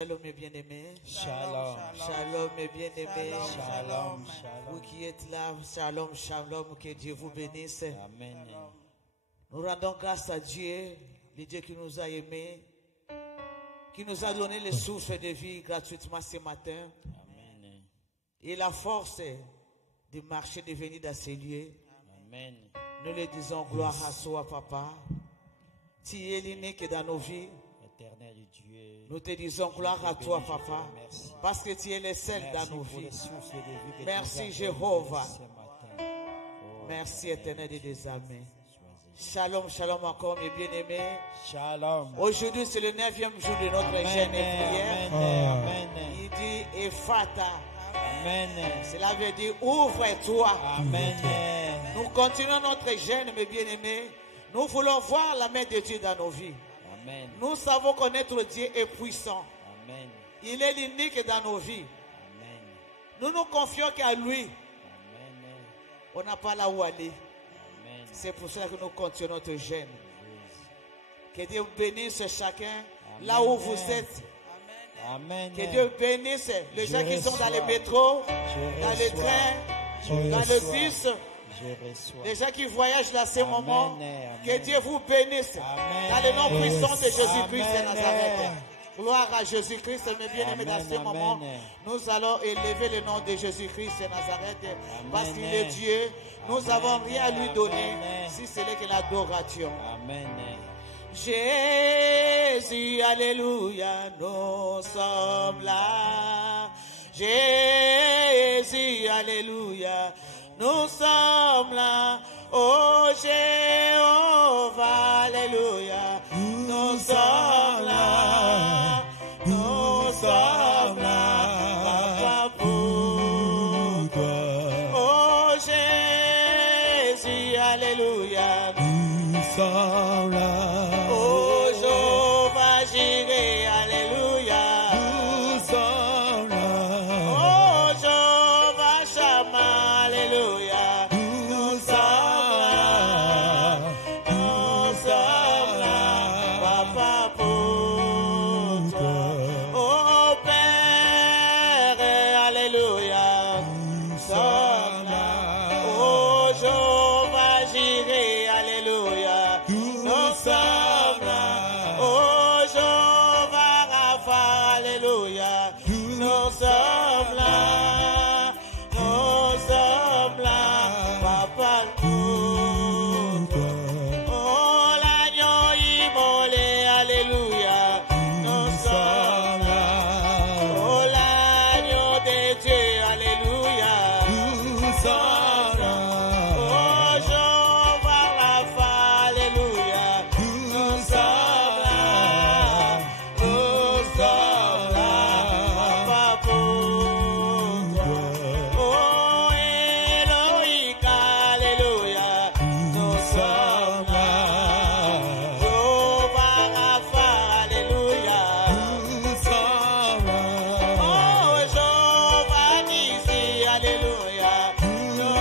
Shalom mes bien-aimés. Shalom. Shalom mes bien-aimés. Shalom. Vous qui êtes là, shalom, shalom, que Dieu vous bénisse. Amen. Nous rendons grâce à Dieu, le Dieu qui nous a aimés, qui nous a donné le souffle de vie gratuitement ce matin. Amen. Et la force de marcher, de venir dans ces lieux. Amen. Nous le disons gloire à toi, Papa. Tu es l'unique dans nos vies. Éternel Dieu. Nous te disons gloire à toi, Papa, Merci. parce que tu es le seul dans Merci nos pour vies. le souffle de vie que Merci, tu nous as Jéhovah. donné ce matin. Oh, Merci, éternel des armées. Shalom, shalom encore, mes bien-aimés. Shalom. Aujourd'hui, c'est le 9e jour de notre jeûne et prière. Amen. Il dit Ephata. Amen. Cela veut dire ouvre-toi. Amen. Nous continuons notre jeûne, mes bien-aimés. Nous voulons voir la main de Dieu dans nos vies. Amen. Nous savons que notre Dieu est puissant. Amen. Il est l'unique dans nos vies. Amen. Nous nous confions qu'à lui. Amen. On n'a pas là où aller. Amen. C'est pour cela que nous continuons notre jeûne. Que Dieu bénisse chacun là où vous êtes. Amen. Que Dieu bénisse les gens qui sont dans les métros, dans les trains, dans le bus, Je reçois. les gens qui voyagent dans ces moments. Amen. Que Dieu vous bénisse. Amen. Dans le nom puissant de Jésus-Christ de Amen. Nazareth. Gloire à Jésus-Christ, mes bien-aimés, dans Amen. ces moments. Amen. Nous allons élever le nom de Jésus-Christ de Nazareth. Parce Amen. qu'il est Dieu. Nous Amen. n'avons rien à lui donner Amen. si ce n'est que l'adoration. Amen. Jésus, alléluia, nous sommes là. Jésus, alléluia, nous sommes là. Oh Jéhovah, alléluia, nous sommes là. Nous sommes là. Papa, pour toi. Oh Jésus, alléluia, Nous sommes là. oh Jéhovah, Jireh, alléluia. Nous sommes là. Oh Jéhovah, Shammah, alléluia. Nous sommes là. Nous sommes là. Papa, pour toi. Oh Père, alléluia. Nous sommes là. Oh Jéhovah, Jireh, alléluia. Nous sommes là. Oh Jéhovah, Rapha, alléluia. Nous sommes là. Nous sommes là. Papa, pour toi. Oh l'agneau immolé, alléluia. Nous sommes là. Oh l'agneau de Dieu, alléluia. Nous sommes là. Oh Jéhovah Rapha, alléluia. Nous sommes là. Nous sommes là. Papa, pour toi. Oh Elohim, alléluia. Nous sommes là. Jéhovah Rapha, alléluia. Nous sommes là. Oh Jéhovah Nissi, alléluia. Nous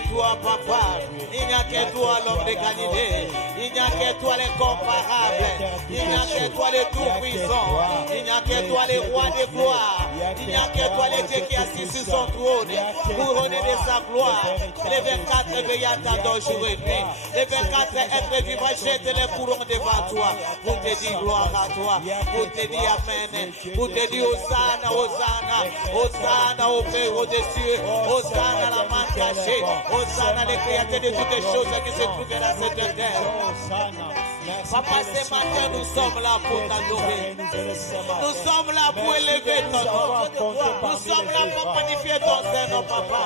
que toi, papa. Il n'y a que toi, l'homme de Galilée. Il n'y a que toi, l'incomparable. Il n'y a que toi, le tout-puissant. Il n'y a que toi, le roi de gloire. Il n'y a que toi, le Dieu qui est assis sur son trône, couronné de sa gloire. Les 24 veillent attendant jour et nuit. Les 24 êtres vivants jettent les courants devant toi. Pour te dire gloire à toi. Pour te dire amen. Pour te dire Hosanna, Hosanna. Hosanna au Père au-dessus. Hosanna à la main cachée. Hosanna les créateurs de toutes les choses qui se trouvent dans cette terre. Papa, ce matin, nous sommes là pour t'adorer. Nous sommes là pour élever ton nom. Nous sommes là pour magnifier ton Seigneur, papa.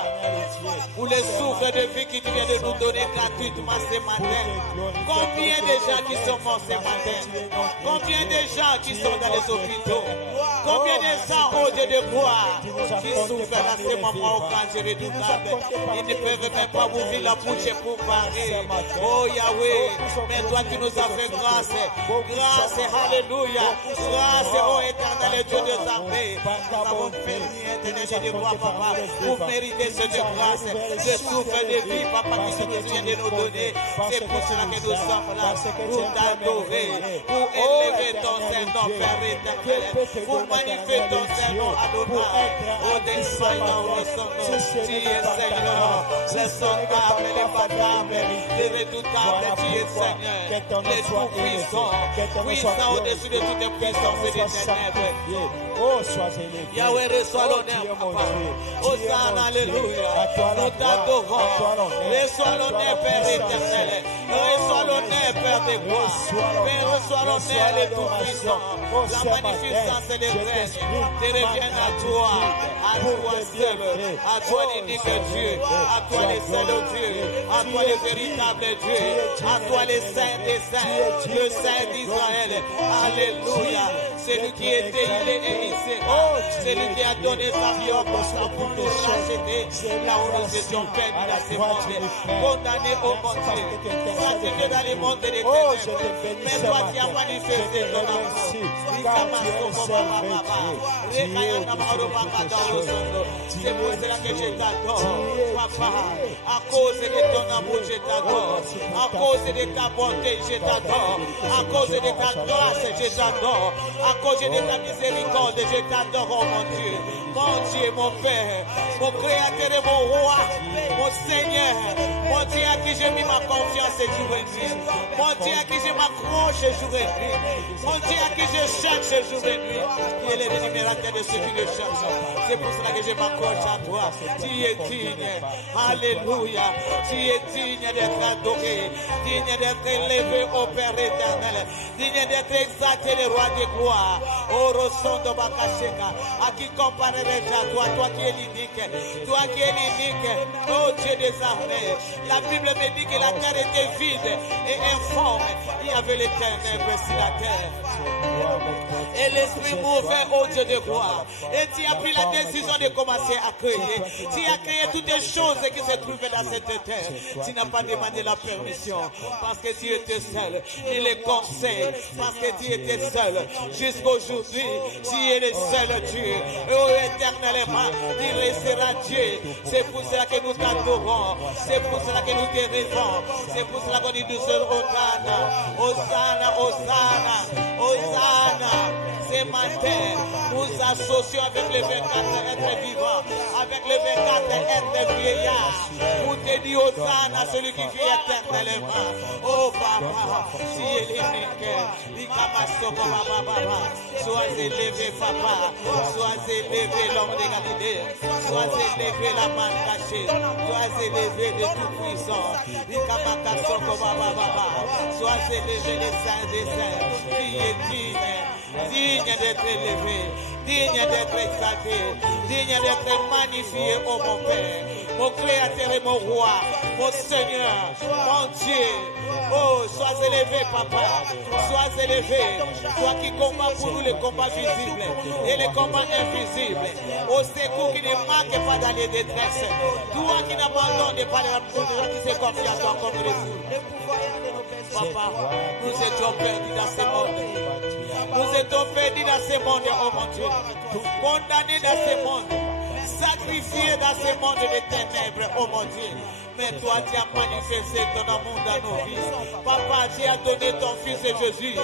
Pour les souffles de vie qui tu viens de nous donner gratuitement ce matin. Combien de gens qui sont morts ce matin? Combien de gens qui sont dans les hôpitaux? Combien de gens au Dieu de gloire qui souffrent dans ces moments au grand Dieu redoutable? Ils ne peuvent même pas ouvrir la bouche pour parler. Oh Yahweh, mais toi tu nous as fait grâce. Grâce, alléluia. Grâce, oh éternel Dieu des armées. Nous avons fait éternel Dieu de gloire, papa, pour mériter ce Dieu grâce. Ce souffle de vie, papa, qui se vient de nous donner. C'est pour cela que nous sommes là, pour t'adorer, pour élever ton Seigneur, Père éternel, pour magnifier ton Seigneur, Adonai. Oh, descendant, descendant, tu es Seigneur, les sondables, les batables, les redoutables, tu es Seigneur, les tout-puissants, puissants au-dessus de toutes les puissances et des ténèbres. Yahweh, reçois l'honneur, papa. Hosanna, alléluia. Nous t'adorons. Reçois l'honneur, Père éternel. Reçois l'honneur, Père des gloires. Père, reçois l'honneur, les tout-puissants. La magnificence et les règnes te reviennent à toi seul, à toi l'unique Dieu, à toi le seul Dieu, à toi le véritable Dieu, à toi le Saint des Saints, le Saint d'Israël. Alléluia. Celui qui était, il est et il sera. Celui qui a donné sa vie au croix pour nous racheter là où nous étions perdus dans ce monde, condamnés au monde, sacrifiés dans les mondes des ténèbres. Mais toi qui as manifesté ton amour, c'est pour cela que je t'adore, papa. À cause de ton amour, je t'adore. À cause de ta bonté, je t'adore. À cause de ta grâce, je t'adore. À cause de ta miséricorde, je t'adore, oh mon Dieu. Mon Dieu, mon Père, mon Créateur et mon Roi, mon Seigneur, mon Dieu à qui j'ai mis ma confiance jour et nuit. Mon Dieu à qui je m'accroche jour et nuit. Mon Dieu à qui je cherche jour et nuit. Qui est le numérateur de ceux qui le cherchent. C'est pour cela que je m'accroche à toi. Tu es digne. Alléluia. Tu es digne d'être adoré. Digne d'être élevé au Père éternel. Digne d'être exalté le roi de gloire. Oh, Rosondo Bakasheka. À qui comparerai-je à toi? Toi qui es l'unique. Toi qui es l'unique. Oh Dieu des armées. La Bible me dit que la terre était vide et informe. Il y avait l'éternel sur la terre. Et l'esprit mouvait au Dieu de gloire. Et tu as pris la décision de commencer à créer. Tu as créé toutes les choses qui se trouvaient dans cette terre. Tu n'as pas demandé la permission parce que tu étais seul. Il les conseille parce que tu étais seul. Jusqu'aujourd'hui, tu es le seul Dieu. Et oh, éternellement, tu resteras Dieu. C'est pour cela que nous t'adorons. C'est pour cela que nous te rêvons. C'est pour cela qu'on dit nous sommes Hosanna, Hosanna, Hosanna, Hosanna. Ce matin, nous associons avec les 24 êtres vivants, avec les 24 êtres vieillards, pour te dire Hosanna, celui qui vit éternellement. Oh papa, si il est unique, sois élevé papa, sois élevé l'homme de Galilée, sois élevé la main cachée, sois élevé de tout puissant, sois élevé les saints des saints, qui est digne d'être élevé, digne d'être exalté, digne d'être magnifié, oh mon Père, mon Créateur et mon Roi, mon Seigneur, mon Dieu. Oh, sois élevé, papa, sois élevé, toi qui combats pour nous les combats visibles et les combats invisibles, au secours qui ne manque pas dans les détresses, toi qui n'abandonnes pas la prière, qui se confie à toi comme Jésus. Papa, nous étions perdus dans ce monde. Nous étions perdus dans ce monde, oh mon Dieu. Condamnés dans ce monde. sacrifiés dans ce monde de ténèbres, oh mon Dieu. Mais toi, tu as manifesté ton amour dans nos vies. Papa, tu as donné ton Fils Jésus,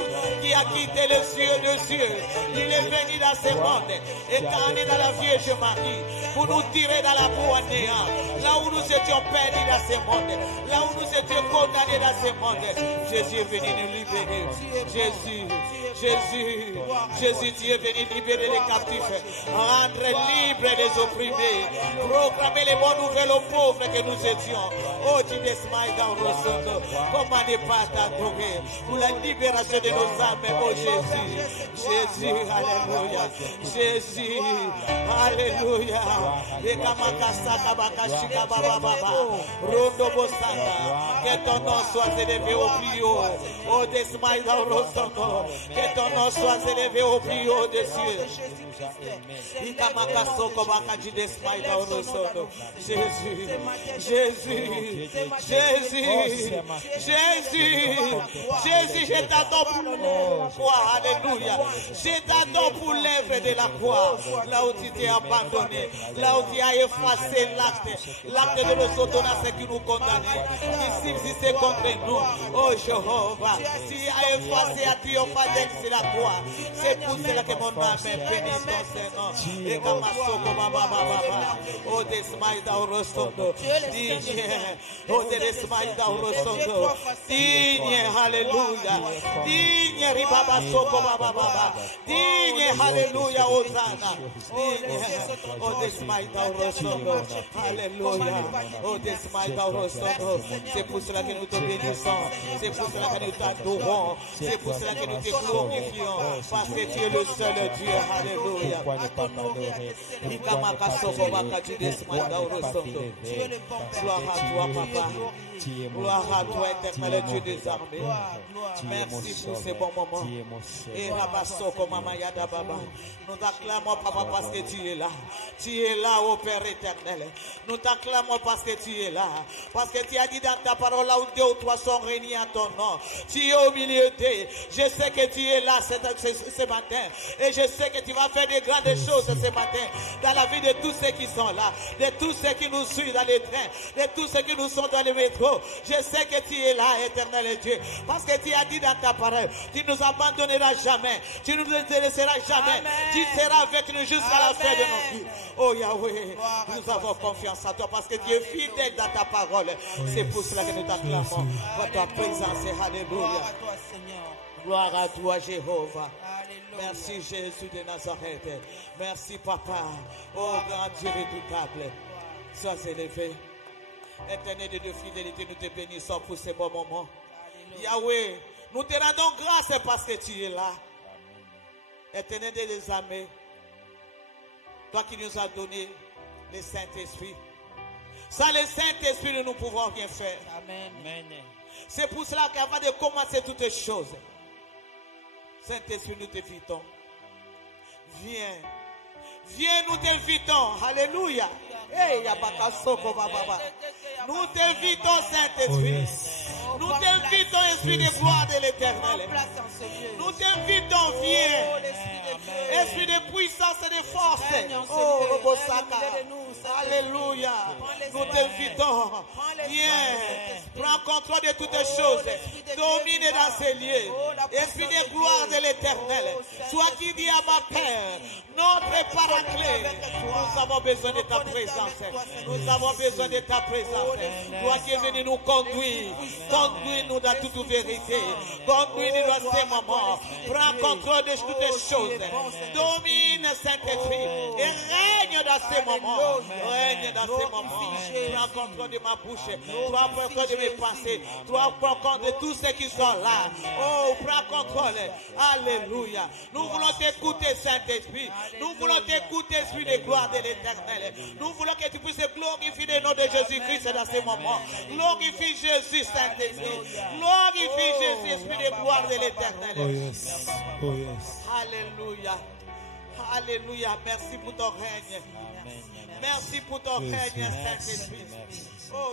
qui a quitté les cieux de cieux. Il est venu dans ce monde, incarné dans la Vierge Marie, pour nous tirer dans la boue néant. Là où nous étions perdus dans ce monde, là où nous étions condamnés dans ce monde, Jésus est venu nous libérer. Jésus, tu es venu libérer les captifs, rendre libres les opprimés, proclamer les bonnes nouvelles aux pauvres que nous étions. Oh, tu desmailles dans le sol. Comment ne pas t'adorer pour la libération de nos âmes, oh Jésus. Jésus, alléluia. Jésus, alléluia. Que ton nom soit élevé au plus haut. Oh, desmailles dans le sol. Que ton nom soit élevé au plus haut des cieux. Jésus, Jésus, je t'adore pour la croix, alléluia. Je t'adore pour l'œuvre de la croix, là où tu t'es abandonné, là où tu as effacé l'acte de nos ordonnances qui nous condamnait, qui subsistait contre nous. Oh Jéhovah, tu as effacé à triompher sur la croix. C'est pour cela que mon âme est bénie ton Seigneur. Et comme oh, desmaï d'Aurosondo, digne, oh, desmaï d'Aurosondo, digne, alléluia, digne, ribaba soko baba, digne, alléluia, Hosanna, digne, oh, desmaï d'Aurosondo, alléluia, oh, desmaï d'Aurosondo. C'est pour cela que nous te bénissons, c'est pour cela que nous t'adorons, c'est pour cela que nous te glorifions, parce que tu es le seul Dieu, alléluia. Gloire à toi, papa. Gloire à toi, éternel Dieu des armées. Merci pour ces bons moments. Et Rabasoko Mamayada Baba. Nous t'acclamons, papa, parce que tu es là. Tu es là, ô Père éternel. Nous t'acclamons parce que tu es là. Parce que tu as dit dans ta parole, là où deux ou trois sont réunis à ton nom. Tu es au milieu d'eux. Je sais que tu es là ce matin. Et je sais que tu vas faire de grandes choses ce matin dans la vie de tous ceux qui sont là, de tous ceux qui nous suivent dans les trains, de tous ceux qui nous sont dans le métro. Je sais que tu es là, éternel Dieu, parce que tu as dit dans ta parole, tu nous abandonneras jamais, tu nous laisseras jamais. Amen. Tu seras avec nous jusqu'à la fin de nos vies. Oh Yahweh, nous avons confiance en toi parce que tu es fidèle dans ta parole. C'est pour cela que nous t'acclamons pour ta présence. Alléluia. Gloire à toi, Jéhovah. Merci Jésus de Nazareth. Merci Papa. Oh grand Dieu redoutable. Sois élevé. Éternel de fidélité, nous te bénissons pour ces bons moments. Yahweh, nous te rendons grâce parce que tu es là. Éternel des armées, toi qui nous as donné le Saint-Esprit. Sans le Saint-Esprit, nous ne pouvons rien faire. Amen. C'est pour cela qu'avant de commencer toutes les choses, Saint-Esprit, nous t'invitons. Viens, nous t'invitons. Alléluia. Hey, nous t'invitons, Saint-Esprit. Nous t'invitons, Esprit de gloire de l'Éternel. Nous t'invitons, viens. Esprit de puissance et de force. Oh, Robosaka. Alléluia. Nous t'invitons. Viens. Prends contrôle de toutes choses. Domine dans ces lieux. Esprit de gloire de l'Éternel. Sois qui dit à ma Père, notre paraclet. Nous avons besoin de ta présence. Nous avons besoin de ta présence. Toi qui es venu nous conduire. Conduis-nous dans toute vérité. Conduis-nous dans ces moments. Prends contrôle de toutes les choses. Domine Saint-Esprit. Et règne dans ces moments. Règne dans ces moments. Prends contrôle de ma bouche. Prends contrôle de mes pensées. Prends contrôle de tous ceux qui sont là. Oh, prends contrôle. Alléluia. Nous voulons t'écouter, Saint-Esprit. Nous voulons t'écouter, Esprit de gloire de l'Éternel. Nous voulons que tu puisses glorifier le nom de Jésus-Christ dans ces moments. Glorifie Jésus, Saint-Esprit. Glorifie Jésus, Esprit de gloire de l'Éternel. Oh yes. Oh yes. Alléluia. Alléluia. Merci pour ton règne. Merci pour ton règne, Saint-Esprit. Oh,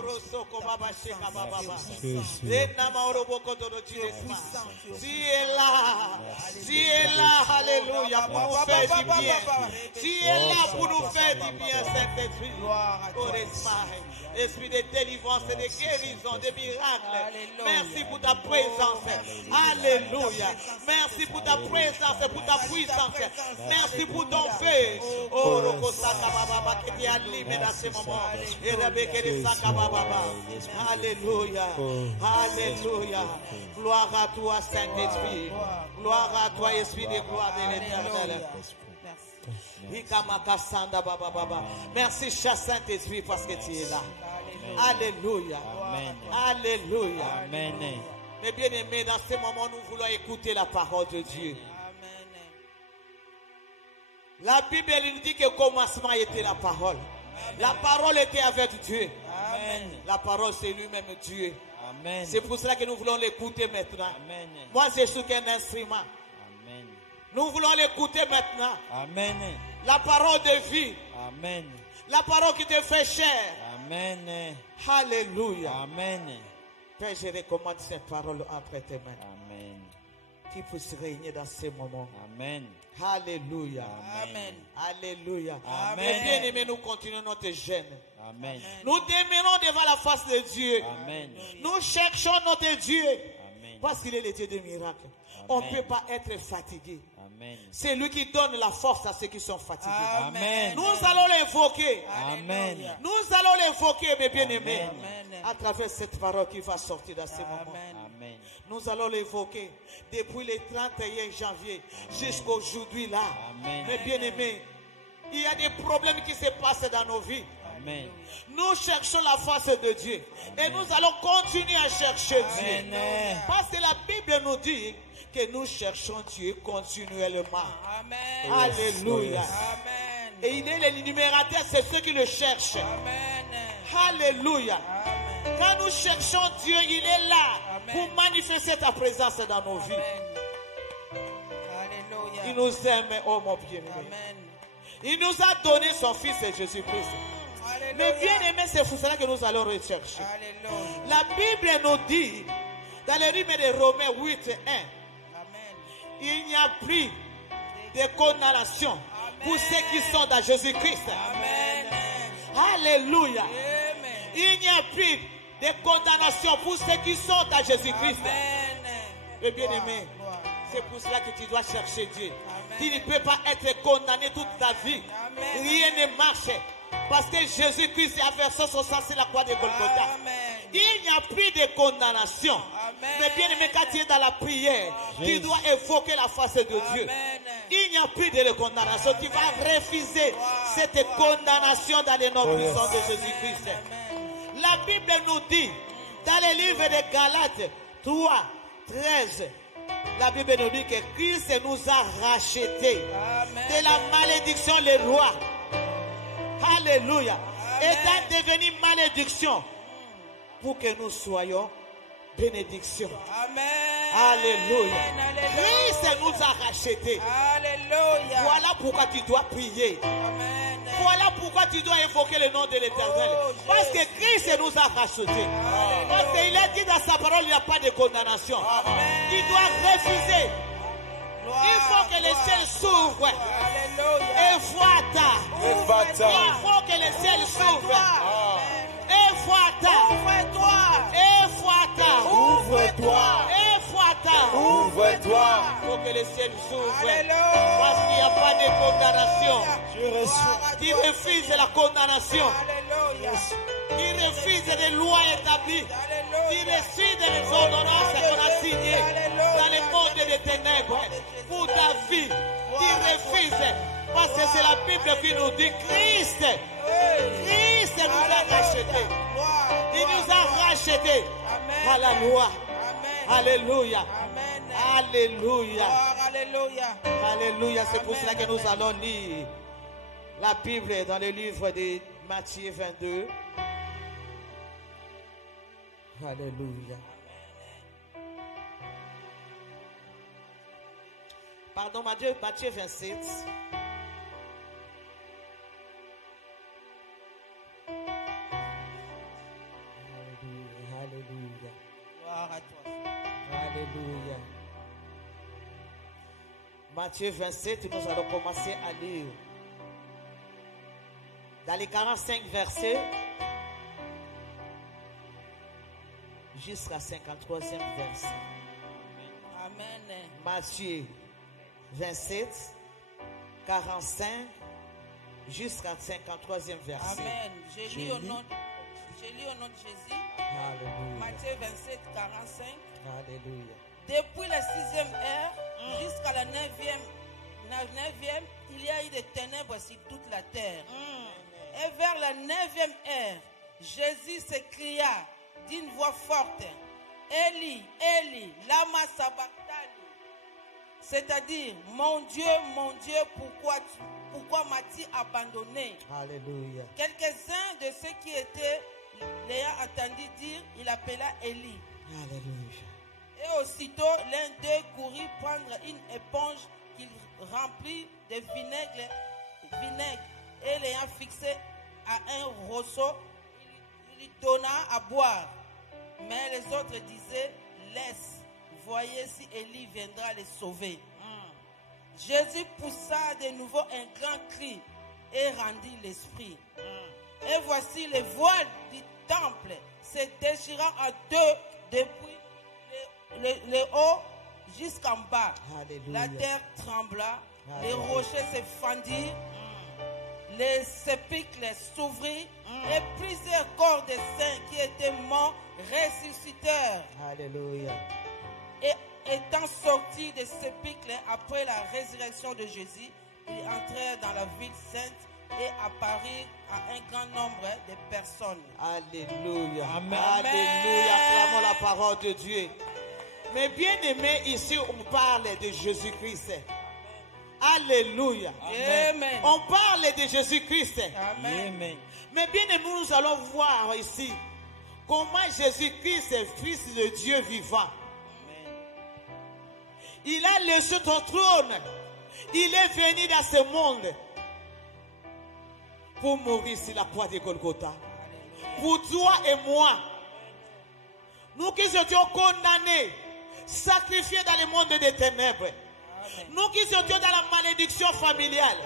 Tu es là, alléluia, pour nous faire du bien. Tu es là pour nous faire du bien, Saint-Esprit. Oh, esprit de délivrance et de guérison, de miracles. Merci pour ta présence. Alléluia. Merci pour ta présence et pour ta puissance. Merci pour ton feu. Oh, Rokosaka Baba, qui t'y allumé dans ce moment. Et Rebeke de Saka Baba. Alléluia. Alléluia. Gloire à toi, Saint-Esprit. Gloire à toi, Esprit de gloire de l'Éternel. Merci, cher Saint-Esprit, parce que tu es là. Alléluia. Alléluia. Mes bien-aimés, dans ce moment, nous voulons écouter la parole de Dieu. La Bible nous dit que au commencement était la parole. La parole était avec Dieu. La parole, c'est lui-même Dieu. C'est pour cela que nous voulons l'écouter maintenant. Moi, je suis qu'un instrument. Nous voulons l'écouter maintenant. La parole de vie. La parole qui te fait chair. Alléluia. Père, je recommande cette parole entre tes mains. Qui puisse régner dans ces moments. Alléluia. Alléluia. Mais bien aimé, nous continuons notre jeûne. Nous demeurons devant la face de Dieu. Nous cherchons notre Dieu. Parce qu'il est le Dieu des miracles. On ne peut pas être fatigué. C'est lui qui donne la force à ceux qui sont fatigués. Nous allons l'invoquer. Nous allons l'invoquer, mes bien-aimés, à travers cette parole qui va sortir dans ce moment. Nous allons l'évoquer depuis le 31 janvier jusqu'à aujourd'hui là. Mes bien-aimés, il y a des problèmes qui se passent dans nos vies. Nous cherchons la face de Dieu. Et nous allons continuer à chercher Dieu. Parce que la Bible nous dit que nous cherchons Dieu continuellement. Alléluia. Et il est le numérateur, c'est ceux qui le cherchent. Alléluia. Quand nous cherchons Dieu, il est là pour manifester ta présence dans nos vies. Il nous aime, oh mon bien-aimé. Il nous a donné son Fils Jésus-Christ. Mais bien aimé, c'est pour cela que nous allons rechercher. La Bible nous dit, dans le livre de Romains 8, 1, il n'y a plus de condamnation pour ceux qui sont dans Jésus-Christ. Alléluia. Il n'y a plus de condamnation pour ceux qui sont dans Jésus-Christ. Et bien aimé, c'est pour cela que tu dois chercher Dieu. Tu ne peux pas être condamné toute ta vie. Rien ne marche. Parce que Jésus-Christ a versé son sang sur la croix de Golgotha. Il n'y a plus de condamnation. Mais bien aimé, quand tu es dans la prière, tu dois évoquer la face de Dieu. Il n'y a plus de condamnation. Tu vas refuser cette condamnation dans les noms puissants de Jésus-Christ. La Bible nous dit, dans le livre de Galates 3, 13, la Bible nous dit que Christ nous a rachetés de la malédiction, les lois. Alléluia. Étant devenu malédiction pour que nous soyons bénédiction. Alléluia. Christ nous a rachetés. Voilà pourquoi tu dois prier. Voilà pourquoi tu dois évoquer le nom de l'Éternel. Parce que Christ nous a rachetés. Parce qu'il a dit dans sa parole, il n'y a pas de condamnation. Tu dois refuser. Il faut que les ciels s'ouvrent. Et voilà. Il faut que les ciels s'ouvrent. Et voilà. Ouvre-toi. Ouvre-toi. Il faut que les ciels s'ouvrent. Parce qu'il n'y a pas de condamnation. Tu refuses la condamnation. Tu refuses les lois établies. Tu refuses les ordonnances qu'on a signées dans le monde des ténèbres pour ta vie. Tu refuses. Parce que c'est la Bible qui nous dit Christ nous a rachetés. Il nous a rachetés par la loi. Alléluia. Alléluia. Alléluia. C'est pour cela que nous allons lire la Bible dans le livre de Matthieu 22. Alléluia. Pardon, Matthieu 27. Gloire à toi. Alléluia. Matthieu 27, nous allons commencer à lire. Dans les 45 versets jusqu'à 53e verset. Amen. Matthieu 27, 45 jusqu'à 53e verset. Amen. J'ai Je lu au lis. nom de Jésus. Alléluia. Matthieu 27, 45. Alléluia. Depuis la 6e heure jusqu'à la 9e, il y a eu des ténèbres sur toute la terre. Et vers la 9e heure, Jésus s'écria d'une voix forte, Eli, Eli, lama sabachthani. C'est-à-dire, mon Dieu, pourquoi m'as-tu abandonné? Alléluia. Quelques-uns de ceux qui étaient l'ayant entendu dire, il appela Élie. Alléluia. Et aussitôt, l'un d'eux courut prendre une éponge qu'il remplit de vinaigre et l'ayant fixé à un roseau, il lui donna à boire. Mais les autres disaient, laisse, voyez si Élie viendra les sauver. Jésus poussa de nouveau un grand cri et rendit l'esprit. Et voici le voile du temple se déchirant en deux depuis le haut jusqu'en bas. Alléluia. La terre trembla, les Alléluia. rochers se fendirent, les sépulcres s'ouvrirent et plusieurs corps de saints qui étaient morts ressuscitèrent. Alléluia. Et étant sortis des sépulcres après la résurrection de Jésus, ils entrèrent dans la ville sainte et apparurent à un grand nombre de personnes. Alléluia. Amen. Alléluia. Acclamons la parole de Dieu. Mais bien aimé, ici on parle de Jésus-Christ. Alléluia. Amen. On parle de Jésus-Christ. Amen. Amen. Mais bien aimé, nous allons voir ici comment Jésus-Christ est fils de Dieu vivant. Il a laissé ton trône. Il est venu dans ce monde pour mourir sur la croix de Golgotha. Pour toi et moi. Nous qui étions condamnés, sacrifiés dans le monde des ténèbres. Nous qui étions dans la malédiction familiale.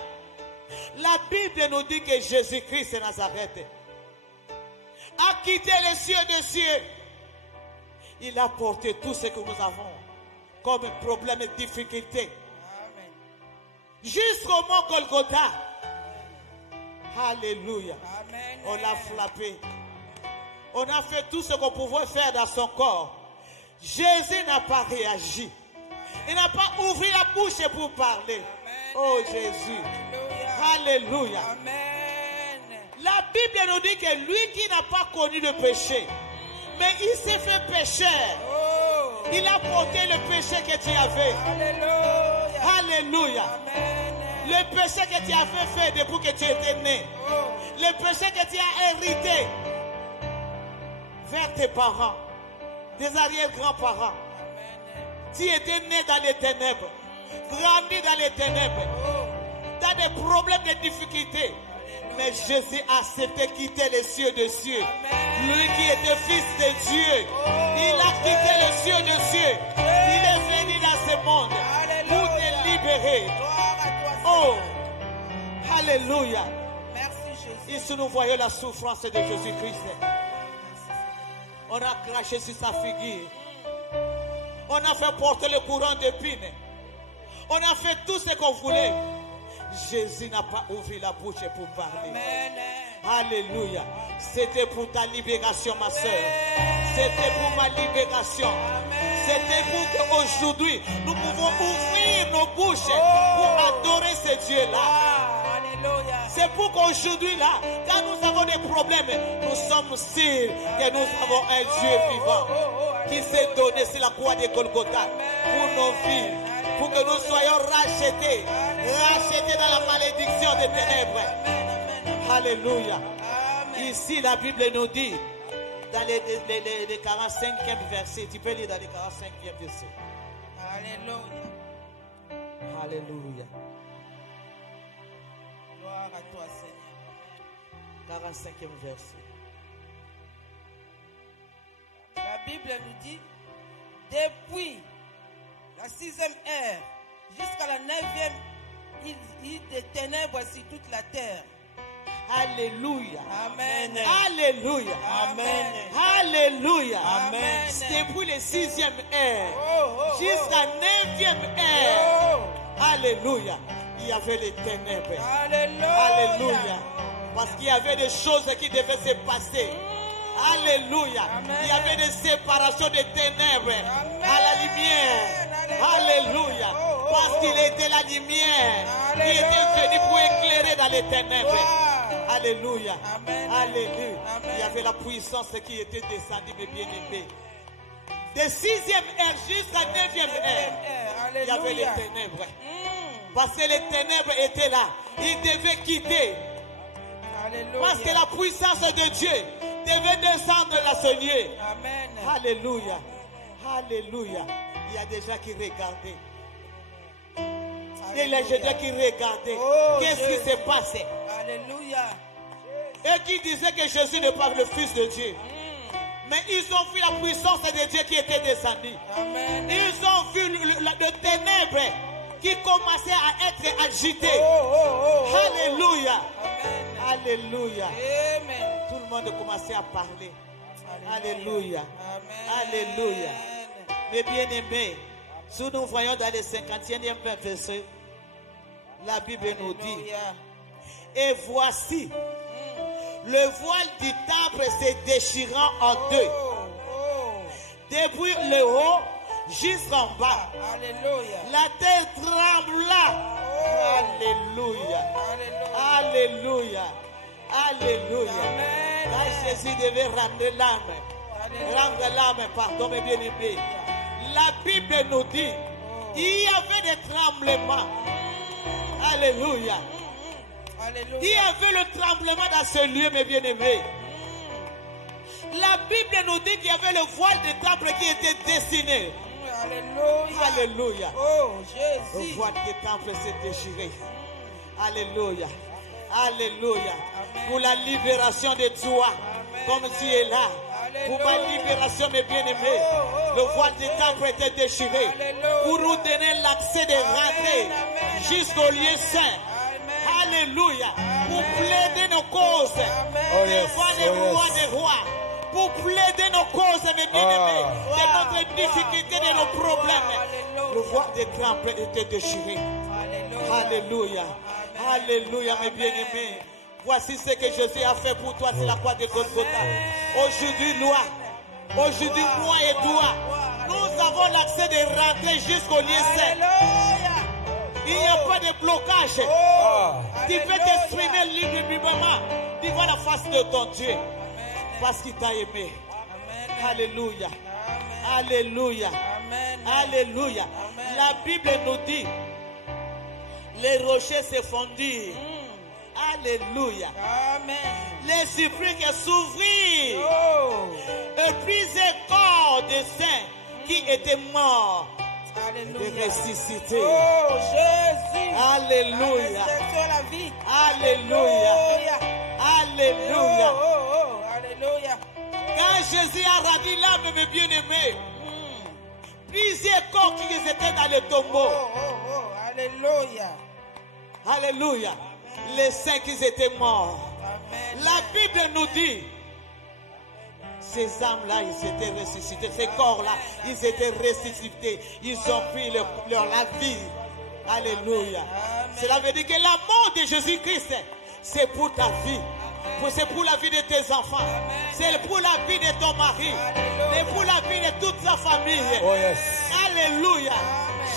La Bible nous dit que Jésus-Christ de Nazareth a quitté les cieux des cieux. Il a porté tout ce que nous avons comme problème et difficulté. Amen. Jusqu'au mont Golgotha. Alléluia. Amen. On l'a frappé. On a fait tout ce qu'on pouvait faire dans son corps. Jésus n'a pas réagi. Il n'a pas ouvert la bouche pour parler. Oh Jésus. Alléluia. Amen. La Bible nous dit que lui qui n'a pas connu le péché, mais il s'est fait pécheur. Oh. Il a porté le péché que tu avais. Alléluia. Alléluia. Amen. Le péché que tu avais fait depuis que tu étais né. Oh. Le péché que tu as hérité vers tes parents, tes arrière-grands-parents. Tu étais né dans les ténèbres, grandi dans les ténèbres, dans des problèmes, des difficultés. Mais Jésus a accepté quitter les cieux des cieux. Lui qui était fils de Dieu, il a quitté les cieux des cieux. Il est venu dans ce monde pour te libérer. Gloire à toi, Oh, Seigneur. alléluia. Merci Jésus. Ici nous voyons la souffrance de Jésus-Christ. On a craché sur sa figure. On a fait porter le courant d'épines. On a fait tout ce qu'on voulait. Jésus n'a pas ouvert la bouche pour parler. Amen. Alléluia. C'était pour ta libération, ma soeur. C'était pour ma libération. C'était pour qu'aujourd'hui, nous pouvons ouvrir nos bouches pour adorer ce Dieu-là. Ah, alléluia. C'est pour qu'aujourd'hui, là, quand nous avons des problèmes, nous sommes sûrs que nous avons un Dieu vivant qui s'est donné sur la croix de Golgotha pour nos vies, pour que nous soyons rachetés, rachetés dans la malédiction des ténèbres. Alléluia. Ici, la Bible nous dit, dans les 45e verset, tu peux lire dans les 45e verset. Alléluia. Alléluia. Gloire à toi, Seigneur. 45e verset. La Bible nous dit, depuis la 6e heure jusqu'à la 9e, il y a des ténèbres sur toute la terre. Alléluia. Amen. Alléluia. Amen. Alléluia. Amen. Depuis le 6e heure Oh, jusqu'à 9e heure. Alléluia. Il y avait les ténèbres. Alléluia. Alléluia. Parce qu'il y avait des choses qui devaient se passer. Alléluia. Amen. Il y avait des séparations des ténèbres Amen. à la lumière. Alléluia. Parce qu'il était la lumière. Il Alléluia. était venu pour éclairer dans les ténèbres. Gloire. Alléluia. Amen. Alléluia. Amen. Il y avait la puissance qui était descendue, mes bien-aimés. De 6e heure jusqu'à 9e heure, il y avait les ténèbres. Parce que les ténèbres étaient là. Ils devaient quitter. Alléluia. Parce que la puissance de Dieu devait descendre la Seigneur. Amen. Alléluia. Alléluia. Il y a des gens qui regardaient. Il y a des gens qui regardaient. Oh, Qu'est-ce Jésus. qui s'est passé? Alléluia. Et qui disaient que Jésus n'est pas le Fils de Dieu. Mais ils ont vu la puissance de Dieu qui était descendue. Amen. Ils ont vu le ténèbres qui commençait à être agité. Alléluia. Amen. Alléluia. Amen. Tout le monde commençait à parler. Alléluia. Alléluia. Amen. Alléluia. Mes bien-aimés, si nous voyons dans les 51e verset, la Bible nous dit, Alléluia. et voici, le voile du temple se déchirant en deux, depuis le haut jusqu'en bas. Alléluia. La terre trembla. Alléluia. Alléluia. Alléluia. Alléluia. Amen. Quand Jésus devait rendre l'âme, pardon mes bien-aimés. La Bible nous dit, il y avait des tremblements. Alléluia. Alléluia. Il y avait le tremblement dans ce lieu, mes bien-aimés. La Bible nous dit qu'il y avait le voile de temple qui était dessiné. Alléluia. Alléluia. Oh, Le Jésus. voile du temple s'est déchiré. Alléluia. Alléluia. Pour la libération de toi, comme tu es là. Pour ma libération, mes bien-aimés. Le voile du temple était déchiré. Pour nous donner l'accès de rentrer jusqu'au lieu saint. Alléluia. Pour plaider nos causes devant les rois des rois. Pour plaider nos causes, mes bien-aimés, de notre difficulté, de nos problèmes. Le voile du temple était déchiré. Alléluia. Alléluia, mes bien-aimés. Voici ce que Jésus a fait pour toi sur la croix de Golgotha. Aujourd'hui, aujourd'hui, moi et toi, nous avons l'accès de rentrer jusqu'au lieu saint. Il n'y a pas de blocage. Tu peux t'exprimer librement devant la face de ton Dieu. Parce qu'il t'a aimé. Alléluia. Alléluia. Alléluia. La Bible nous dit, les rochers se fondirent. Alléluia. Amen. Les sépulcres s'ouvrirent. Oh. Et plusieurs corps de saints qui étaient morts Alléluia. de ressusciter. Oh, Jésus. Alléluia. La résurrection, la vie. Alléluia. Alléluia. Oh, oh, oh. Alléluia. Quand Jésus a rendu l'âme, mes bien-aimés, plusieurs corps qui étaient dans le tombeau. Oh, oh, oh. Alléluia. Alléluia. Les saints qui étaient morts. Amen. La Bible nous dit, ces âmes-là, ils étaient ressuscités. Ces corps-là, ils étaient ressuscités. Ils ont pris la vie. Alléluia. Cela veut dire que la mort de Jésus-Christ, c'est pour ta vie. C'est pour la vie de tes enfants. C'est pour la vie de ton mari. C'est pour la vie de toute ta famille. Oh yes. Alléluia.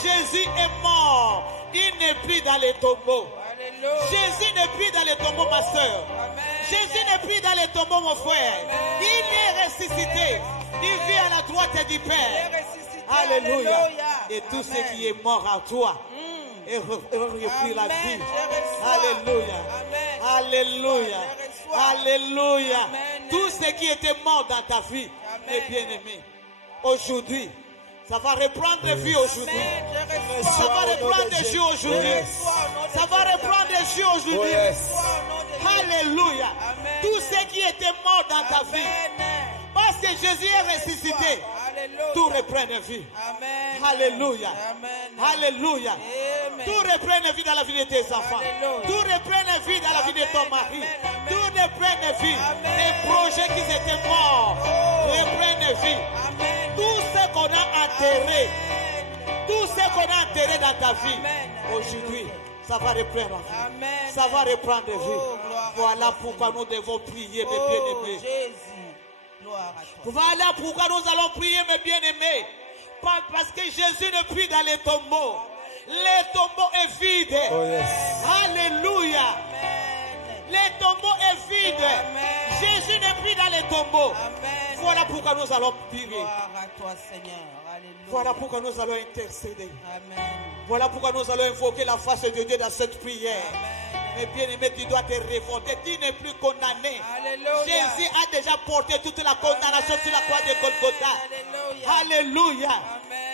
Jésus est mort. Il n'est plus dans les tombeaux. Alléluia. Jésus n'est plus dans les tombeaux, ma soeur. Amen. Jésus n'est plus dans les tombeaux, mon frère. Il est ressuscité. Il vit à la droite du Il est Père. ressuscité. Alléluia. Alléluia. Et tout Amen. ce qui est mort en toi est repris la Amen. vie. Je reçois. Alléluia. Amen. Alléluia. Je reçois. Alléluia. Amen. Tout ce qui était mort dans ta vie Amen. est bien aimé. Aujourd'hui, ça va reprendre vie aujourd'hui. Amen. Je reçois. Ça va reprendre des jours aujourd'hui. Yes. Ça va reprendre des jours aujourd'hui. Oh yes. Alléluia. Amen. Tout ce qui était mort dans ta vie. Amen. Parce que Jésus est ressuscité. Tout reprenne vie. Amen. Alléluia. Amen. Alléluia. Amen. Tout reprenne vie dans la vie de tes enfants. Alléluia. Tout reprenne vie dans la vie de ton mari. Amen. Tout reprenne vie. Amen. Des projets qui étaient morts. Reprenne vie. Amen. Tout ce qu'on a enterré. Tout ce qu'on a enterré dans ta vie. Amen. Aujourd'hui, ça va reprendre. Amen. Ça va reprendre vie. Oh, gloire à Voilà toi, pourquoi nous devons prier, mes Oh, bien-aimés. Jésus. Gloire à toi. Voilà pourquoi nous allons prier, mes bien-aimés. Parce que Jésus ne prie dans les tombeaux. Les tombeaux est vide. Oh yes. Alléluia. Amen. Les tombeaux est vide. Amen. Jésus ne prie dans les tombeaux. Amen. Voilà pourquoi nous allons prier. Gloire à toi, Seigneur. Alléluia. Voilà pourquoi nous allons intercéder. Amen. Voilà pourquoi nous allons invoquer la face de Dieu dans cette prière. Amen. Mais bien aimé, tu dois te révolter. Tu n'es plus condamné. Alléluia. Jésus a déjà porté toute la condamnation sur la croix de Golgotha. Alléluia. Alléluia. Amen.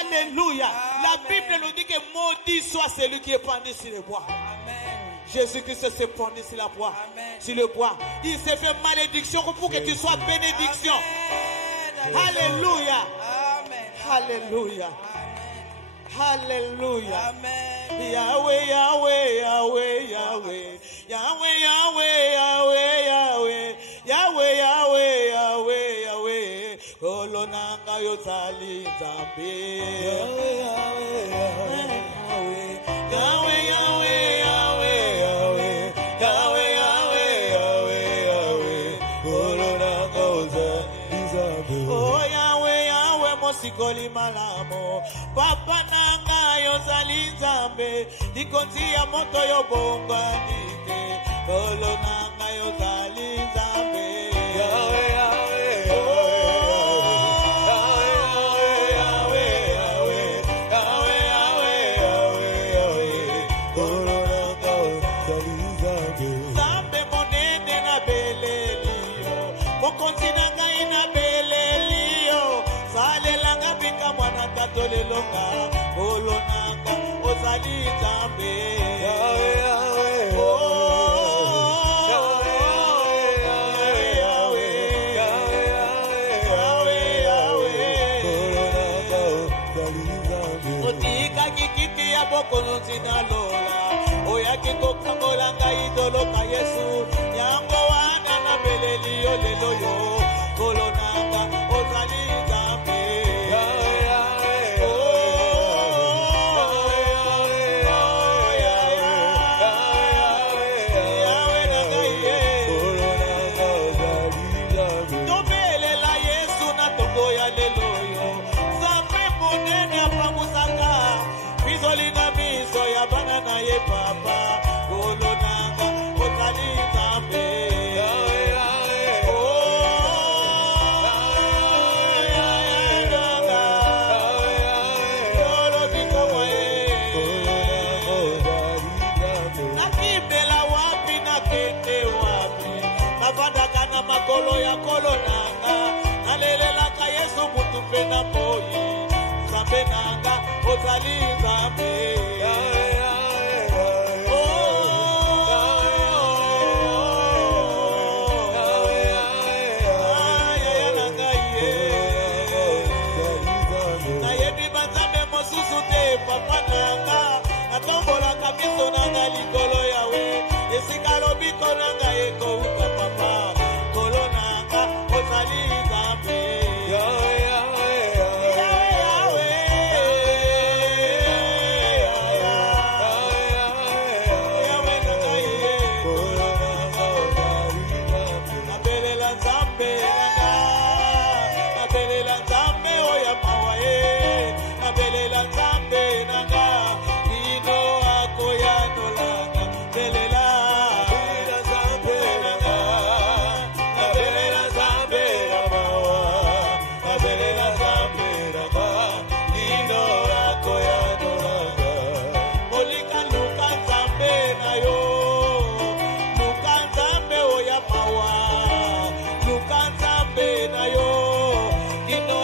Alléluia. La Amen. Bible nous dit que maudit soit celui qui est pendu sur le bois. Amen. Jésus-Christ s'est pendu sur la bois. Amen. Sur le bois. Il s'est fait malédiction pour que tu sois bénédiction. Amen. Alléluia. Amen. Alléluia. Amen. Alléluia. Amen. Yahweh, Yahweh, Yahweh, Yahweh, Yahweh, Yahweh, Yahweh, Yahweh, Yahweh, Yahweh, Yahweh, Yahweh, Kolonanga yotali zambi. Yahweh, Yahweh, Yahweh, Yahweh, Yahweh, Yahweh, Yahweh, Yahweh, Yahweh, Yahweh, Kolonanga yotali zambi. Oh Yahweh, Yahweh, mosikoli malamo, Papa nanga yozali nzambe, likonzi ya moto yo bongwanike, kolo nanga yozali nzambe. Yahweh, Yahweh, Yahweh, Yahweh, Yahweh, Yahweh, Yahweh, Yahweh, kolo nanga yozali nzambe. Nzambe monene na belelio, mokonzi nanga ina belelio, salelanga bika mwana tatolelonga, kolo nanga ozali nzambe. Yahweh, Yahweh, oh, Yahweh, Yahweh, Yahweh, Yahweh, Yahweh, kolo nanga ozali nzambe. Otika kikiti ya bokono nzina lola, oyaki kokongola ngai doloka Yesu, yango wana na belelio lelo yo, kolo nanga ozali nzambe. Yahweh, Yahweh, oh, Yahweh nanga ye, kolo nanga ozali nzambe. Tobelela Yesu na tongo ya lelo yo, nzambe monene apangusaka bizoli na miso ya bana na ye papa, kolo nanga ozali nzambe. Yahweh, Yahweh, oh, Yahweh nanga, kolo bikoma ye, nakimela wapi nakende wapi, navandaka na makolo ya kolo nanga, nalelelaka Yesu mutu mpe na moyi, nzambe nanga ozali nzambe. Yahweh, Yahweh, oh, Yahweh nanga ye, nayebi banzambe mosusu te papa nanga, natombolaka miso nanga likolo yawe, esika lobiko nanga ekouka papa, kolo nanga ozali nzambe. Yahweh, Yahweh, Yahweh, Yahweh nanga ye, kolo nanga ozali nzambe. Nabelela nzambe nanga, nabelela nzambe oya mawa ye, nabelela nzambe nanga, ino akoya nolanga, belela nzambe nanga, nabelela nzambe na mawa, nabelela nzambe nanga, ino akoya nolanga. Molika luka nzambe na yo, luka nzambe oya mawa, luka nzambe na yo, ino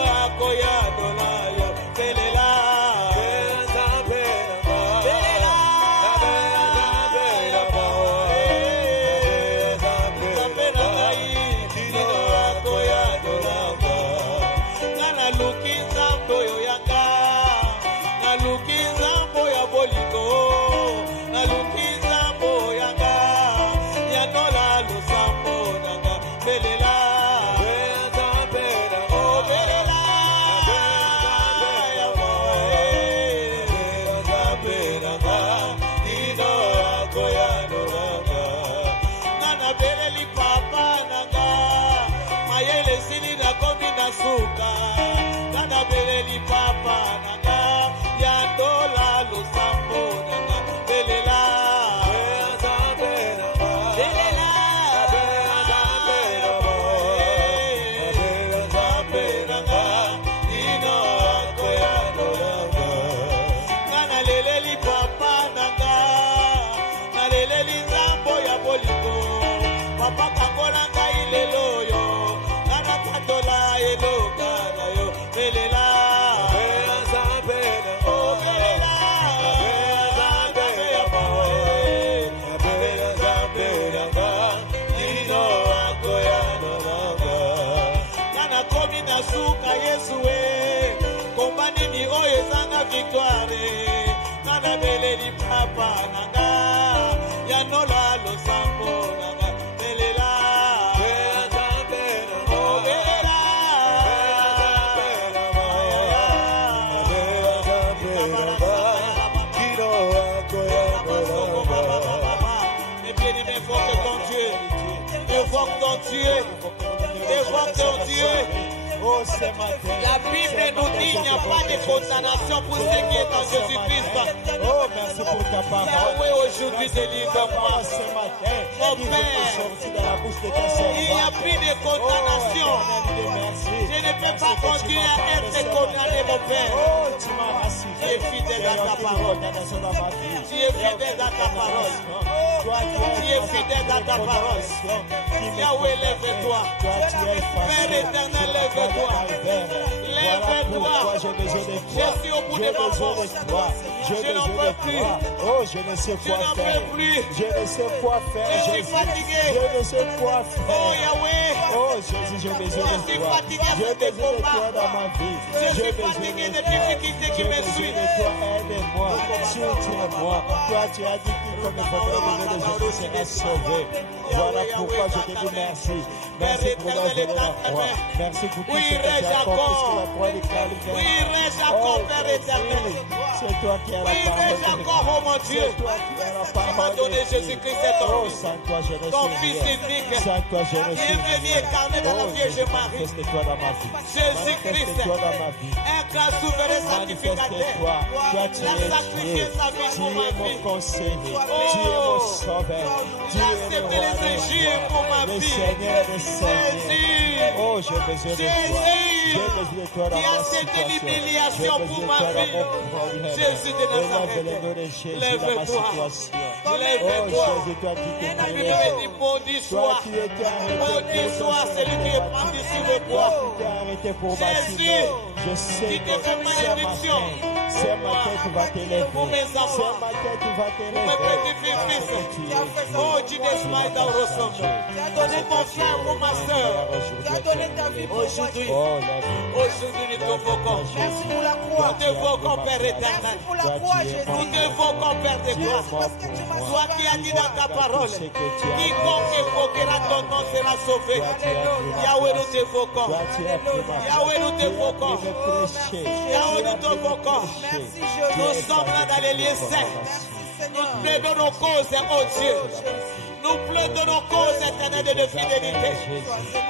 suka nana beleli papa nanga yandola losambo nanga belela Papa Kangolanga ileloyo, nana katola eloka na yo, belela, belela, oh belela, belela, nino akoya nonanga, nana komi na suka Yesue, kombani ni oye zanga victoire, nana beleli papa nanga, yanola losambo nanga. Évoque ton Dieu. Évoque ton Dieu. La Bible nous dit qu'il n'y a pas de condamnation pour ce qui est en Jésus-Christ. Oh, merci pour ta parole. Yahweh, aujourd'hui, délivre-moi. Mon Père, il n'y a plus de condamnation. Je ne peux pas continuer à être condamné, mon Père. Tu es fidèle à ta parole. Tu es fidèle à ta parole. Tu es fidèle à ta parole. Yahweh, lève-toi. Père éternel, lève-toi. Lève-toi. Je suis au bout de ma force. Je n'en peux plus. Oh, je ne sais quoi faire. Je ne sais quoi faire. Je suis fatigué. Je ne sais quoi faire. Oh Yahweh. Oh Jésus, j'ai besoin de toi. J'ai besoin de toi dans ma vie. Je suis fatigué des difficultés qui me suivent. Aide-moi. Soutiens-moi. Toi, tu as dit que comme le peuple de Jésus sera sauvé. Voilà pourquoi je te dis merci. Merci pour l'œuvre de la croix. Merci pour tout ce que tu as accompli sur la croix du Calvaire. Oui, reste encore, Père éternel. C'est toi qui as la Oui, reste parole. encore, oh mon Dieu. C'est toi qui as la Tu m'as parole. donné Jésus-Christ, c'est ton Oh, fils. sans toi, je ne Ton suis fils rien. unique. Sans toi, je ne Qui suis est venu rien. incarné dans la Vierge Marie. Manifeste-toi dans ma vie. Jésus-Christ, Manifeste-toi dans ma vie. un grand souverain sacrificateur. Manifeste-toi. Toi, tu Il a es sacrifié Dieu. sa vie Tu pour ma es mon vie. conseiller. Tu es mon Oh, sauveur. Tu il a es le accepté roi les des injures pour ma rois. Le vie. Seigneur des seigneurs. Jésus, Oh, j'ai besoin de toi. J'ai besoin de toi dans qui a ma accepté situation. l'humiliation J'ai pour besoin de ma toi dans vie. mon problème. Jésus de Nazareth. Élève le nom de Jésus dans ma Lève-toi. situation. Oh, Lève-toi. Jésus, toi qui t'es La Bible guéri. me dit, maudit Toi soit. qui étais arrêté Maudit soit celui qui est pendu sur le bois. Toi qui t'es arrêté pour Jésus, bâtiment. Je sais qui te que fait malédiction. c'est ma tête qui va t'élever. Pour mes enfants. C'est ma tête qui va t'élever. Mes petits-fils. Oh, tu desmailles dans le sang. Tu as donné ton frère pour ma soeur. Tu as donné ta vie pour moi. Aujourd'hui, Oh, lève. aujourd'hui, nous t'invoquons. Merci pour la croix. Nous t'invoquons, Père Merci éternel. pour la croix, Jésus. Nous t'invoquons, Père de Tu es grâce. mort pour moi. Toi qui as dit dans ta parole, Tout ce que tu as quiconque invoquera ton nom sera sauvé. Toi, tu as pris Yahweh, nous t'invoquons. Toi, tu as pris ma Yahweh, nous t'invoquons. Tu as pris mes péchés. Yahweh, nous t'invoquons. Merci, Nous Jésus. sommes là dans les lieux saints. Merci, Nous Seigneur. plaidons nos causes, oh Dieu. Nous plaidons nos causes éternelles de fidélité.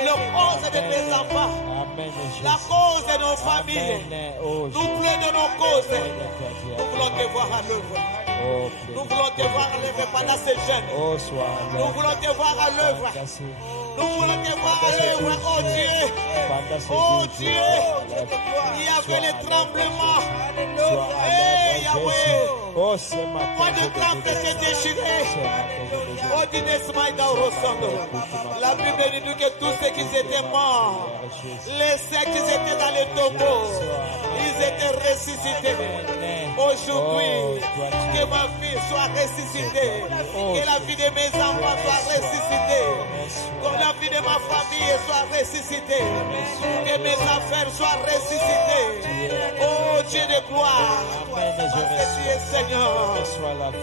La cause de tes enfants. Amen, Jésus. La cause de nos familles. Amen. Oh, Nous plaidons nos causes. Jésus. Nous voulons te voir à l'œuvre. Oh, Nous voulons te voir à l'œuvre pendant ces jeunes. oh, sois Nous voulons te voir à l'œuvre. Nous voulons te voir à l'œuvre, oh Dieu. Oh Dieu. Il y avait les tremblements. Hey Yahweh. Oh, c'est ma Moi de temps s'était déchiré. Oh Dinesmaï Daorosondo. La Bible nous dit que tous ceux qui étaient morts, les ceux qui étaient dans les tombeaux, ils étaient ressuscités. Aujourd'hui, que ma vie soit ressuscitée, que la vie de mes enfants soit ressuscitée, que la vie de ma famille soit ressuscitée, que mes affaires soient ressuscitées. Oh Dieu de gloire, parce que tu es Seigneur,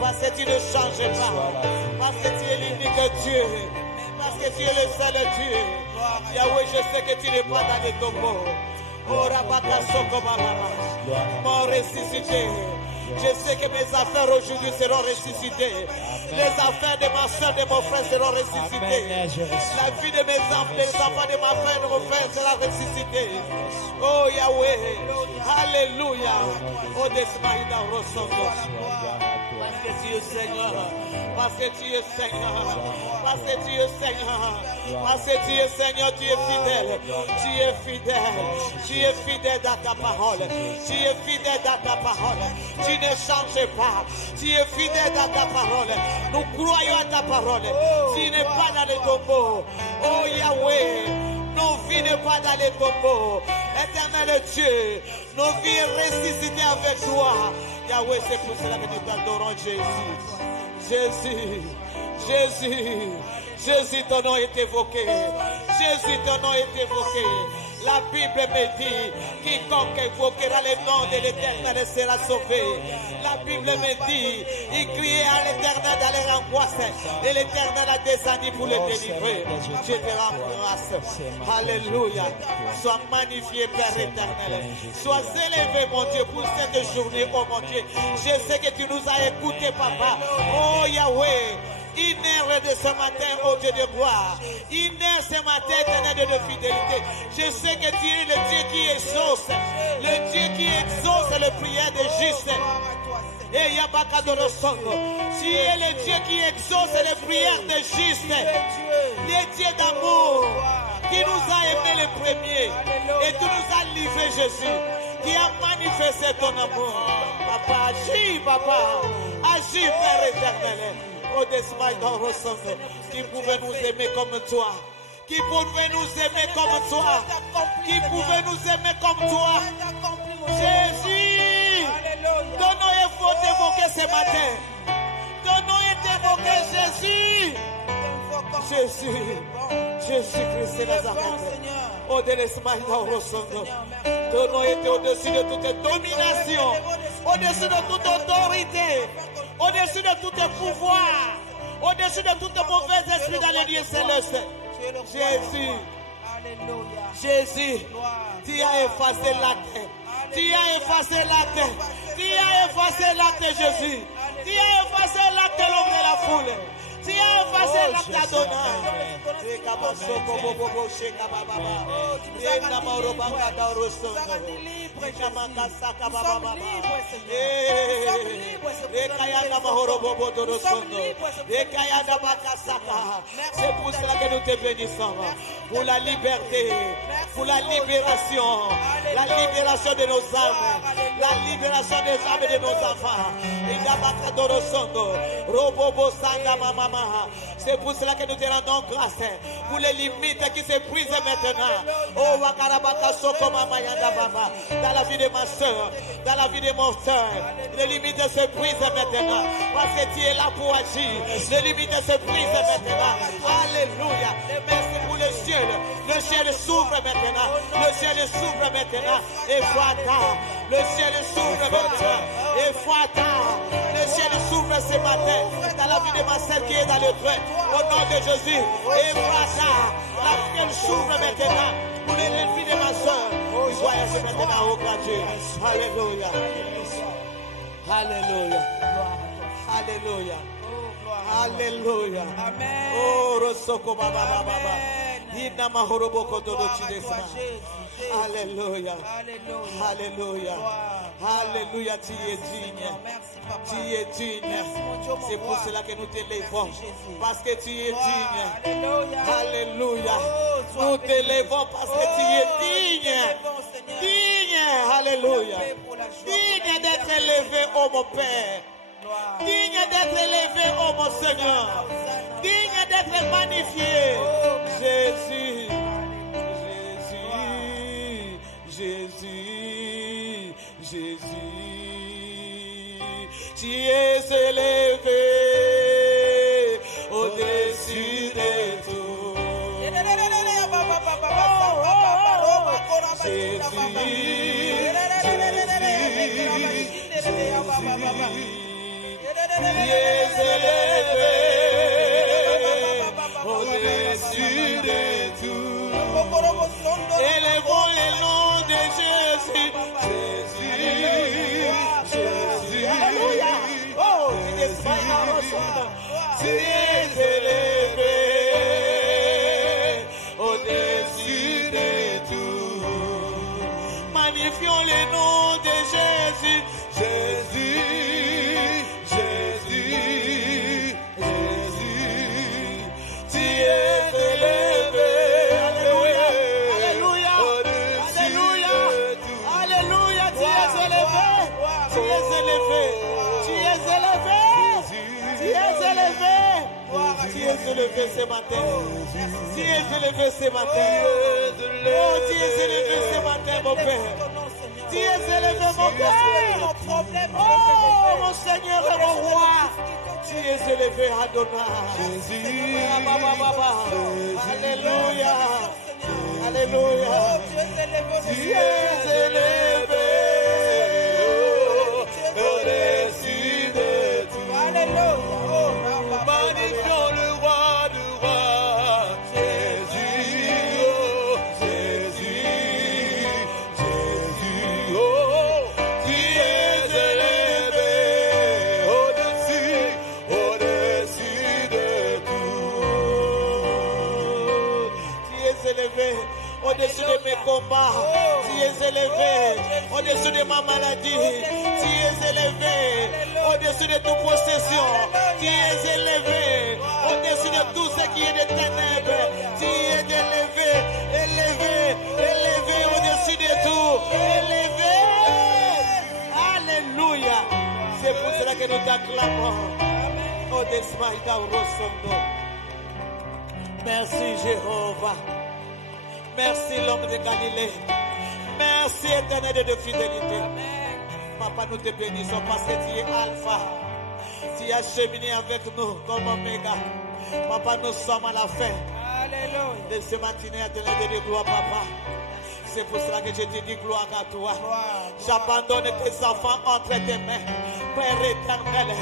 parce que tu ne changes pas, parce que tu es l'unique Dieu, parce que tu es le seul Dieu. Yahweh, je sais que tu n'es pas dans les tombeaux. Mon ressuscité. Je sais que mes affaires aujourd'hui seront ressuscitées. Les affaires de ma soeur, de mon frère seront ressuscitées. La vie de mes enfants, des enfants de ma frère, de mon frère sera ressuscitée. Oh Yahweh. Alléluia. Oh Desmaïda Rosondo. Parce que tu es Seigneur. Parce que tu es Seigneur. Parce que tu es Seigneur. Parce que tu es Seigneur, tu es fidèle. Tu es fidèle. Tu es fidèle dans ta parole. Tu es fidèle dans ta parole. Tu ne changes pas. Tu es fidèle dans ta parole. Nous croyons à ta parole. Tu n'es pas dans les tombeaux. Oh Yahweh, nos vies n'est pas dans les tombeaux. Éternel Dieu, nos vies ressuscitées avec toi. Yahweh, c'est pour cela que nous t'adorons, Jésus. Jésus, Jésus, Jésus, ton nom est évoqué. Jésus, ton nom est évoqué. La Bible me dit, quiconque évoquera le nom de l'Éternel sera sauvé. La Bible me dit, il criait à l'Éternel dans les angoisses, et l'Éternel a descendu pour le délivrer. Je te rends grâce. Alléluia. Sois magnifié, Père éternel. Sois élevé, mon Dieu, pour cette journée, oh mon Dieu. Je sais que tu nous as écoutés, Papa. Oh Yahweh. Une heure de ce matin, oh Dieu de gloire. Une heure ce matin, éternel de fidélité. Je sais que tu es le Dieu qui exauce. Le Dieu qui exauce les prières des justes. Et Yabakadorosongo. Tu es le Dieu qui exauce les prières des justes. Le Dieu d'amour. Qui nous a aimés les premiers. Et tu nous as livrés, Jésus. Qui a manifesté ton amour. Papa, agis, Papa. Agis, Père éternel. Qui pouvait nous aimer comme toi, qui pouvait nous aimer comme toi, qui pouvait nous aimer comme toi. Jésus, ton nom est fort évoqué ce matin. Ton nom est évoqué, Jésus. Jésus, Jésus-Christ de Nazareth. Ton nom était au-dessus de toute domination, au-dessus de toute autorité, au-dessus de tout pouvoir, au-dessus de tout mauvais esprit dans les lieux célestes. Jésus, Jésus, tu as effacé l'acte. Tu as effacé l'acte. Tu as effacé l'acte, Jésus. Tu as effacé l'acte de l'homme de la foule. Tu as effacé l'acte d'Adonai. C'est pour cela que nous te bénissons. Pour la liberté, pour la libération de nos âmes, la libération des âmes de nos enfants. C'est pour cela que nous te rendons grâce pour les limites qui se brisent maintenant. Oh, dans la vie de ma soeur, dans la vie de mon soeur, les limites se brisent maintenant parce que tu es là pour agir. Les limites se brisent maintenant. Alléluia. Merci pour le ciel s'ouvre maintenant. Le ciel s'ouvre maintenant. Et voilà, le ciel s'ouvre maintenant. Et voilà, le ciel s'ouvre ce matin dans la vie de ma soeur qui est dans le train. Au nom de Jésus. Et voilà, la ciel s'ouvre maintenant pour les vies de ma soeur. Voyez maintenant au grand Dieu. Alléluia. Alléluia. Alléluia. Alléluia. Oh, Rosoko Baba Baba. Inama Horoboko Dodochi Desma. Alléluia. Alléluia. Alléluia. Tu es digne. Tu es digne. C'est pour cela que nous t'élèvons. Parce que tu es digne. Alléluia. Nous t'élèvons parce que tu es digne. Digne. Alléluia. Digne d'être élevé, oh mon Père. Digne d'être élevé, oh mon Seigneur. Digne d'être magnifié. Jésus. Jésus. Jésus. Tu es élevé au-dessus de tout. Au-dessus de tout, élevons le nom de Jésus, Jésus. Alléluia. Oh, tu es tu es élevé au-dessus de tout. Magnifions le nom de Jésus, Jésus, Jésus, Jésus. Tu es élevé. Alléluia, Alléluia, Alléluia, Alléluia. Tu es élevé, tu es élevé, tu es élevé. Tu es élevé. Tu es élevé ce matin. Tu es élevé ce matin. Oh, tu es élevé ce matin, mon Père. Tu es élevé, mon Père. Oh, mon Seigneur et mon Roi. Tu es élevé, Adonai. Jésus. Alléluia. Alléluia. Tu es élevé. Au-dessus de tout. Alléluia. Magnifions le roi du roi, Jésus, oh, Jésus, Jésus, oh, tu es élevé au-dessus de tout. Tu es élevé au-dessus de mes combats, tu es élevé au-dessus de ma maladie, tu es élevé au-dessus de toute possession, tu es élevé au-dessus de tout ce qui est de ténèbres, tu es élevé, élevé, élevé au-dessus de tout, élevé. Alléluia. C'est pour cela que nous t'acclamons. Oh, Desmaïda Rosondo. Merci Jéhovah. Merci l'homme de Galilée. Merci éternel de fidélité. Papa, nous te bénissons parce que tu es Alpha. Tu as cheminé avec nous comme Oméga. Papa, nous sommes à la fin de ce matin éternel de gloire, Papa. C'est pour cela que je te dis gloire à toi. J'abandonne tes enfants entre tes mains. Père éternel,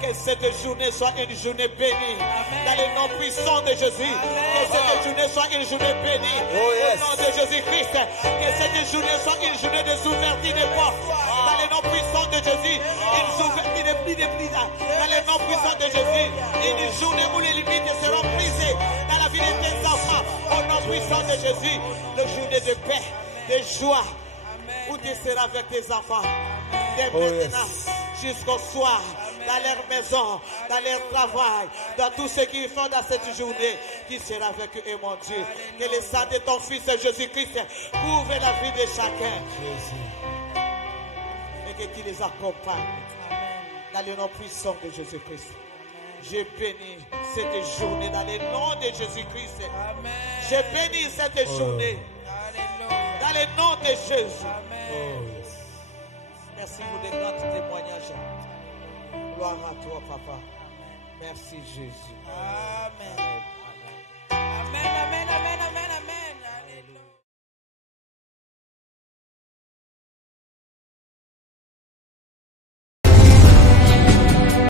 que cette journée soit une journée bénie. Dans le nom puissant de Jésus. Que cette journée soit une journée bénie. Au nom de Jésus-Christ. Que cette journée soit une journée de ouverture des portes. Dans le nom puissant de Jésus. Une ouverture de plis de plis. Dans le nom puissant de Jésus. Une journée où les limites seront brisées. Dans la vie de tes enfants. Au nom puissant de Jésus. Le journée de paix, de joie. Où tu seras avec tes enfants. Dès maintenant jusqu'au soir, dans leur maison, dans leur travail, dans tout ce qu'ils font dans cette journée, qui sera avec eux, et mon Dieu. Que le sang de ton Fils Jésus-Christ couvre la vie de chacun. Et que tu les accompagnes. Dans le nom puissant de Jésus-Christ. Je bénis cette journée dans le nom de Jésus-Christ. Je bénis cette journée. Dans le nom de Jésus. Merci pour les grands témoignages. Gloire à toi, Papa. Merci, Jésus. Amen.